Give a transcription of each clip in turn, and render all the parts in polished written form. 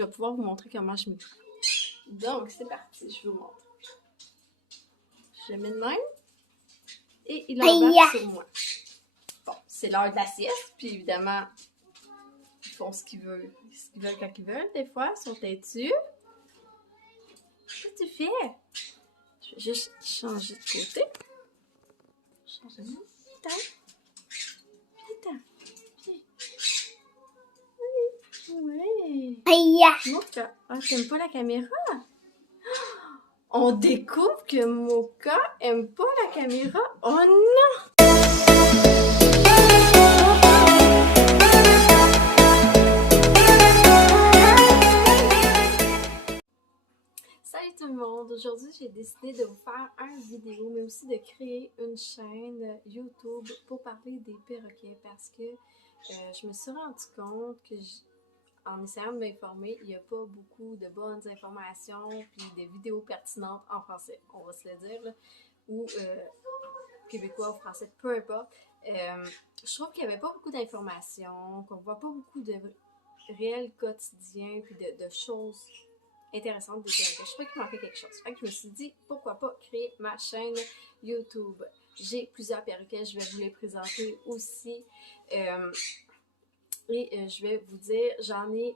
je vais pouvoir vous montrer comment je m'y prends. Donc, c'est parti, je vous montre. Je le mets de même et il embarque sur moi. Bon, c'est l'heure de la sieste, puis évidemment, ils font ce qu'ils veulent quand ils veulent. Des fois, ils sont têtus. Qu'est-ce que tu fais? Je vais juste changer de côté. Changer de côté. Viens. Oui. Mocha. Ah, t'aimes pas la caméra? On découvre que Mocha aime pas la caméra. Oh non! Salut tout le monde! Aujourd'hui, j'ai décidé de vous faire une vidéo, mais aussi de créer une chaîne YouTube pour parler des perroquets parce que je me suis rendu compte que en essayant de m'informer, il n'y a pas beaucoup de bonnes informations puis des vidéos pertinentes en français, on va se le dire, là, ou québécois ou français, peu importe. Je trouve qu'il n'y avait pas beaucoup d'informations, qu'on ne voit pas beaucoup de réels quotidiens puis de choses intéressantes des perroquets. Je trouvais qu'il manquait quelque chose. Fait que je me suis dit, pourquoi pas créer ma chaîne YouTube. J'ai plusieurs perroquets, je vais vous les présenter aussi. Et je vais vous dire, j'en ai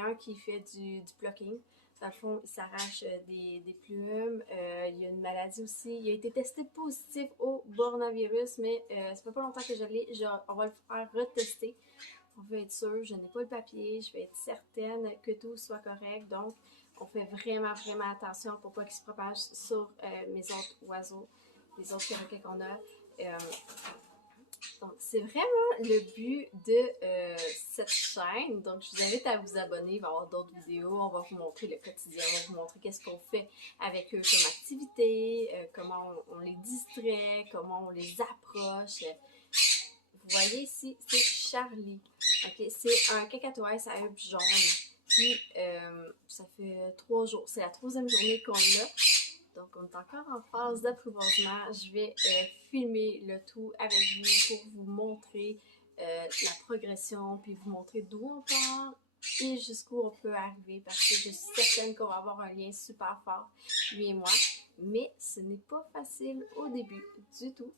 un qui fait du plucking. Dans le fond, il s'arrache des plumes. Il y a une maladie aussi. Il a été testé positif au coronavirus, mais ça fait pas longtemps que je l'ai. On va le faire retester. On veut être sûr, je n'ai pas le papier. Je vais être certaine que tout soit correct. Donc, on fait vraiment attention pour pas qu'il se propage sur mes autres oiseaux, les autres perroquets qu'on a. Donc, c'est vraiment le but de cette chaîne. Donc, je vous invite à vous abonner. Il va y avoir d'autres vidéos. On va vous montrer le quotidien. On va vous montrer qu'est-ce qu'on fait avec eux comme activité, comment on les distrait, comment on les approche. Vous voyez ici, c'est Charlie. Okay? C'est un cacatoès à œufs jaunes. Puis, ça fait 3 jours. C'est la 3e journée qu'on l'a. Donc, on est encore en phase d'apprivoisement. Je vais filmer le tout avec vous pour vous montrer la progression, puis vous montrer d'où on part et jusqu'où on peut arriver, parce que je suis certaine qu'on va avoir un lien super fort, lui et moi. Mais ce n'est pas facile au début du tout.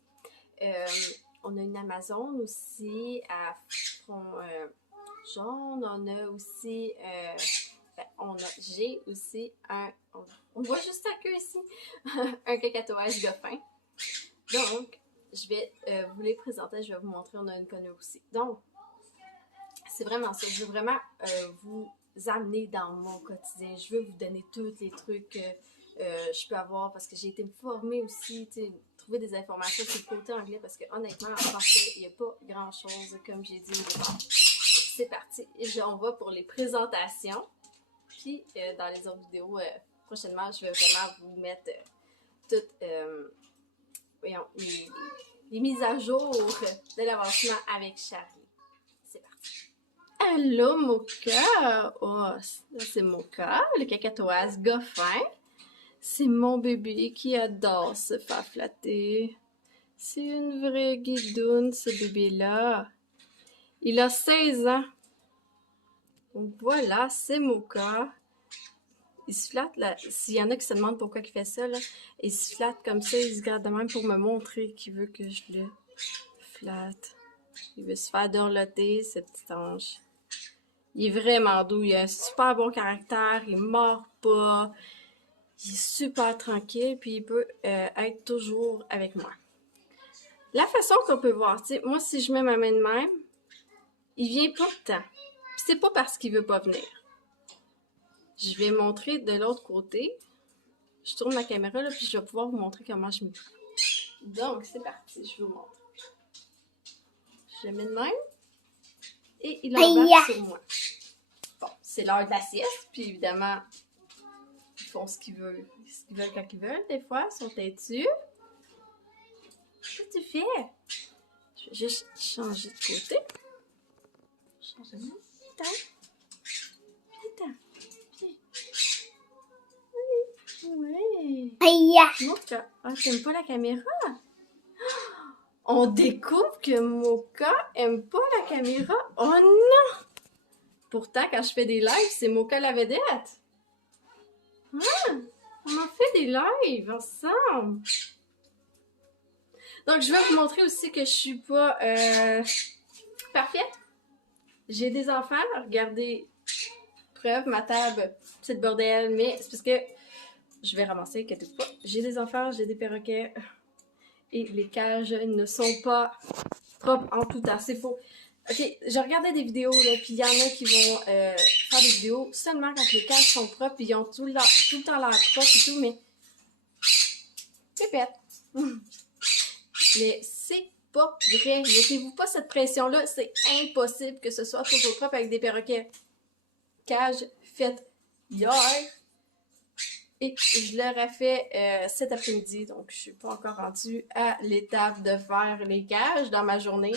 On a une Amazone aussi à front jaune. On a aussi... j'ai aussi on voit juste la queue ici, un cacatoès goffin. Donc, je vais vous les présenter, je vais vous montrer, on a une connue aussi. Donc, c'est vraiment ça, je veux vraiment vous amener dans mon quotidien. Je veux vous donner tous les trucs que je peux avoir parce que j'ai été me former aussi, trouver des informations sur le côté anglais parce que honnêtement, en français, il n'y a pas grand-chose, comme j'ai dit au départ. C'est parti, on va pour les présentations. Puis, dans les autres vidéos, prochainement, je vais vraiment vous mettre toutes les mises à jour de l'avancement avec Charlie. C'est parti. Allô, Mocha! Oh, c'est Mocha, le cacatoès goffin. C'est mon bébé qui adore se faire flatter. C'est une vraie guidoune, ce bébé-là. Il a 16 ans. Donc voilà, c'est Mocha. Il se flatte, là. S'il y en a qui se demandent pourquoi il fait ça, là, il se flatte comme ça, il se gratte de même pour me montrer qu'il veut que je le flatte. Il veut se faire dorloter, ce petit ange. Il est vraiment doux, il a un super bon caractère, il mord pas, il est super tranquille, puis il peut être toujours avec moi. La façon qu'on peut voir, tu sais, moi si je mets ma main de même, il vient pas de temps. Puis c'est pas parce qu'il veut pas venir. Je vais montrer de l'autre côté. Je tourne la caméra, là, puis je vais pouvoir vous montrer comment je m'y prends. Donc, c'est parti, je vous montre. Je le mets de même. Et il embarque sur moi. Bon, c'est l'heure de la sieste, puis évidemment, ils font ce qu'ils veulent quand ils veulent. Des fois, ils sont têtus. Qu'est-ce que tu fais? Je vais juste changer de côté. Changer de côté. Oui. Mocha. Ah, t'aimes pas la caméra? On découvre que Mocha aime pas la caméra. Oh non! Pourtant, quand je fais des lives, c'est Mocha la vedette. Ah, on en fait des lives ensemble. Donc, je vais vous montrer aussi que je suis pas parfaite. J'ai des enfants. Regardez, preuve, ma table, c'est le bordel, mais c'est parce que je vais ramasser, inquiétez-vous pas. J'ai des enfants, j'ai des perroquets et les cages ne sont pas propres en tout temps. C'est faux. Ok, je regardais des vidéos, là, puis il y en a qui vont faire des vidéos seulement quand les cages sont propres, puis ils ont tout le temps l'air propre et tout, mais c'est pète. Mais c'est pas vrai. Mettez-vous pas cette pression-là. C'est impossible que ce soit toujours propre avec des perroquets. Cage faite hier. Et je l'aurais fait cet après-midi. Donc, je suis pas encore rendue à l'étape de faire les cages dans ma journée.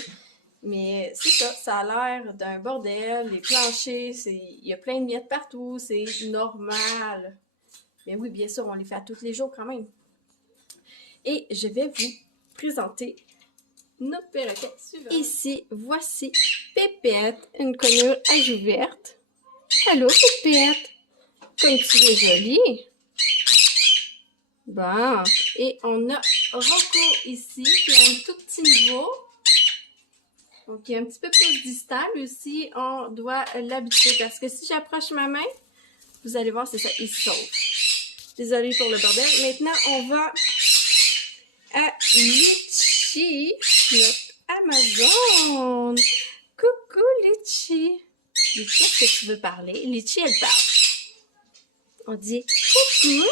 Mais c'est ça. Ça a l'air d'un bordel. Les planchers, il y a plein de miettes partout. C'est normal. Mais oui, bien sûr, on les fait tous les jours quand même. Et je vais vous présenter notre perroquet suivant. Ici, voici Pépette, une conure à joues vertes. Allô, Pépette! Comme tu es jolie! Bon, et on a Rocco ici, qui a un tout petit niveau. Donc, il est un petit peu plus distant. Lui aussi, on doit l'habituer parce que si j'approche ma main, vous allez voir, c'est ça, il se sauve. Désolée pour le bordel. Maintenant, on va à Litchi, notre Amazon. Coucou, Litchi. Litchi, est-ce que tu veux parler? Litchi, elle parle. On dit coucou.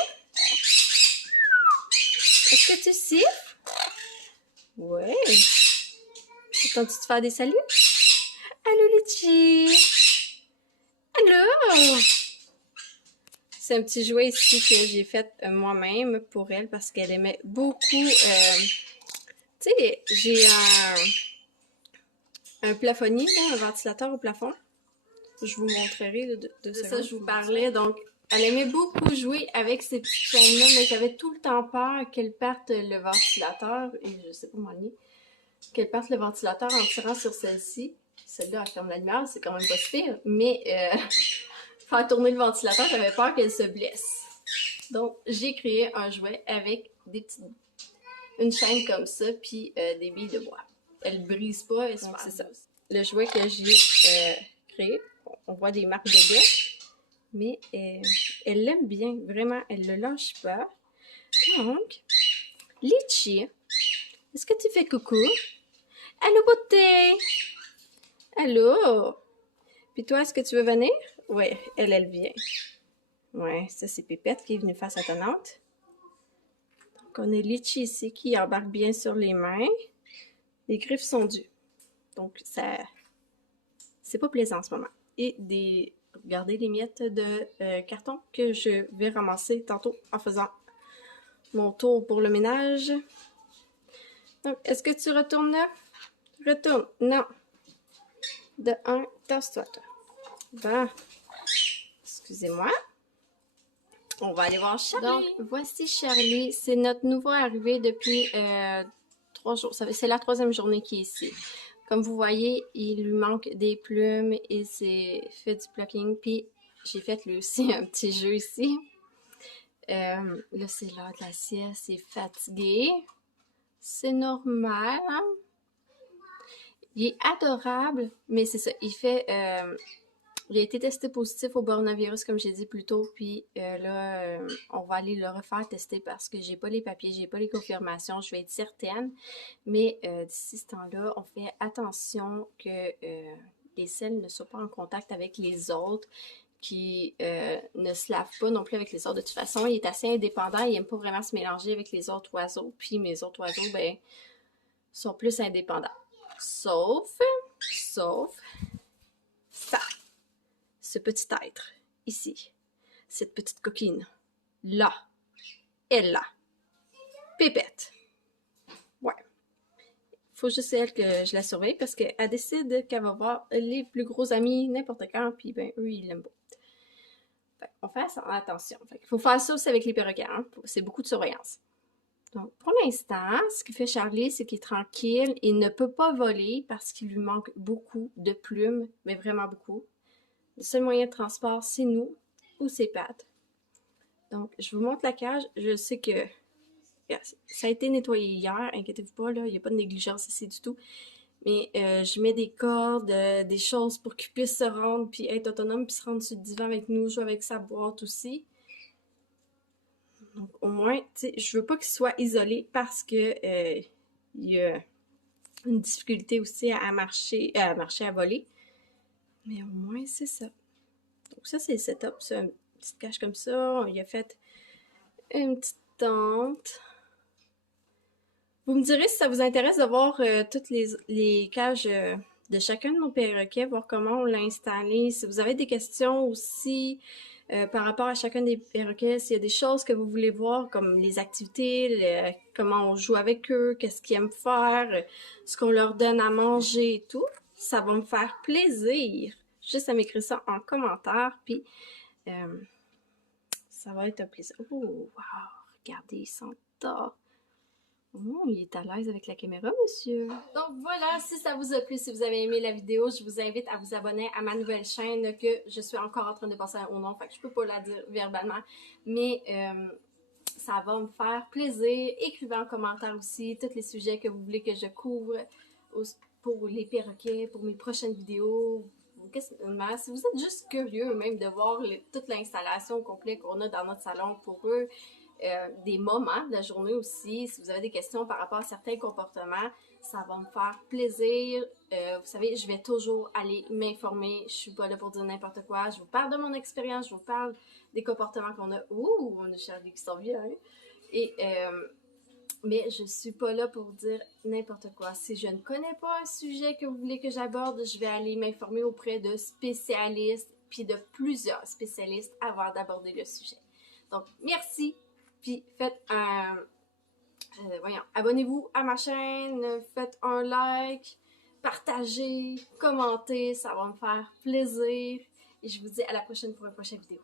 Est-ce que tu siffles? Ouais. Attends-tu de faire des saluts? Allô, Litchi. Allô. C'est un petit jouet ici que j'ai fait moi-même pour elle parce qu'elle aimait beaucoup. Tu sais, j'ai un plafonnier, là, un ventilateur au plafond. Je vous montrerai de ça, je vous parlais. Donc, elle aimait beaucoup jouer avec ces petites chaînes-là, mais j'avais tout le temps peur qu'elle parte le ventilateur, et je sais pas m'enligner, qu'elle parte le ventilateur en tirant sur celle-ci. Celle-là, elle ferme la lumière, c'est quand même pas si pire, mais faire tourner le ventilateur, j'avais peur qu'elle se blesse. Donc, j'ai créé un jouet avec une chaîne comme ça, puis des billes de bois. Elle brise pas, c'est ça. Le jouet que j'ai créé, on voit des marques de dents, mais elle l'aime bien, vraiment, elle le lâche pas. Donc, Litchi, est-ce que tu fais coucou? Allô, beauté! Allô? Puis toi, est-ce que tu veux venir? Oui, elle vient. Ouais, ça c'est Pépette qui est venue faire sa tenante. Donc, on a Litchi ici qui embarque bien sur les mains. Les griffes sont dues. Donc, ça, c'est pas plaisant en ce moment. Et regardez les miettes de carton que je vais ramasser tantôt en faisant mon tour pour le ménage. Donc, est-ce que tu retournes là? Retourne. Non. De un, tasse-toi, toi. Bon. Excusez-moi. On va aller voir Charlie. Donc, voici Charlie. C'est notre nouveau arrivé depuis 3 jours. C'est la 3e journée qu'il est ici. Comme vous voyez, il lui manque des plumes et c'est fait du plucking. Puis, j'ai fait lui aussi un petit jeu ici. Là, c'est l'heure de la sieste. Il est fatigué. C'est normal, hein? Il est adorable, mais c'est ça. Il a été testé positif au coronavirus, comme j'ai dit plus tôt, puis là, on va aller le refaire tester parce que j'ai pas les papiers, j'ai pas les confirmations, je vais être certaine. Mais d'ici ce temps-là, on fait attention que les selles ne soient pas en contact avec les autres, qui ne se lavent pas non plus avec les autres. De toute façon, il est assez indépendant, il aime pas vraiment se mélanger avec les autres oiseaux, puis mes autres oiseaux, ben, sont plus indépendants. Sauf ça. Ce petit être, ici, cette petite coquine, là, elle là, Pépette. Ouais. Faut juste elle que je la surveille parce qu'elle décide qu'elle va voir les plus gros amis n'importe quand, puis ben eux, ils l'aiment pas. Fait, on fait attention. Il faut faire ça aussi avec les perroquets, hein? C'est beaucoup de surveillance. Donc, pour l'instant, ce que fait Charlie, c'est qu'il est tranquille. Il ne peut pas voler parce qu'il lui manque beaucoup de plumes, mais vraiment beaucoup. Le seul moyen de transport, c'est nous ou c'est Pat. Donc, je vous montre la cage. Je sais que ça a été nettoyé hier, inquiétez-vous pas, là, il n'y a pas de négligence ici du tout. Mais je mets des cordes, des choses pour qu'il puisse se rendre, puis être autonome, puis se rendre sur le divan avec nous, jouer avec sa boîte aussi. Donc, au moins, tu sais, je veux pas qu'il soit isolé parce que il y a une difficulté aussi à marcher, à voler. Mais au moins, c'est ça. Donc ça, c'est le setup. C'est une petite cage comme ça. Il a fait une petite tente. Vous me direz si ça vous intéresse de voir toutes les cages de chacun de nos perroquets, voir comment on l'a installé. Si vous avez des questions aussi par rapport à chacun des perroquets, s'il y a des choses que vous voulez voir, comme les activités, comment on joue avec eux, qu'est-ce qu'ils aiment faire, ce qu'on leur donne à manger et tout, ça va me faire plaisir. Juste à m'écrire ça en commentaire, puis ça va être un plaisir. Oh, wow! Regardez, ils sont tard. Oh, il est à l'aise avec la caméra, monsieur. Donc voilà, si ça vous a plu, si vous avez aimé la vidéo, je vous invite à vous abonner à ma nouvelle chaîne que je suis encore en train de passer au nom, fait que je peux pas la dire verbalement, mais ça va me faire plaisir. Écrivez en commentaire aussi tous les sujets que vous voulez que je couvre pour les perroquets, pour mes prochaines vidéos. Si vous êtes juste curieux même de voir toute l'installation complète qu'on a dans notre salon pour eux, des moments de la journée aussi, si vous avez des questions par rapport à certains comportements, ça va me faire plaisir. Vous savez, je vais toujours aller m'informer. Je suis pas là pour dire n'importe quoi. Je vous parle de mon expérience, je vous parle des comportements qu'on a. Ouh, on a Charlie qui s'en vient. Hein? Et mais je suis pas là pour dire n'importe quoi. Si je ne connais pas un sujet que vous voulez que j'aborde, je vais aller m'informer auprès de spécialistes, puis de plusieurs spécialistes avant d'aborder le sujet. Donc, merci, puis faites un... abonnez-vous à ma chaîne, faites un like, partagez, commentez, ça va me faire plaisir. Et je vous dis à la prochaine pour une prochaine vidéo.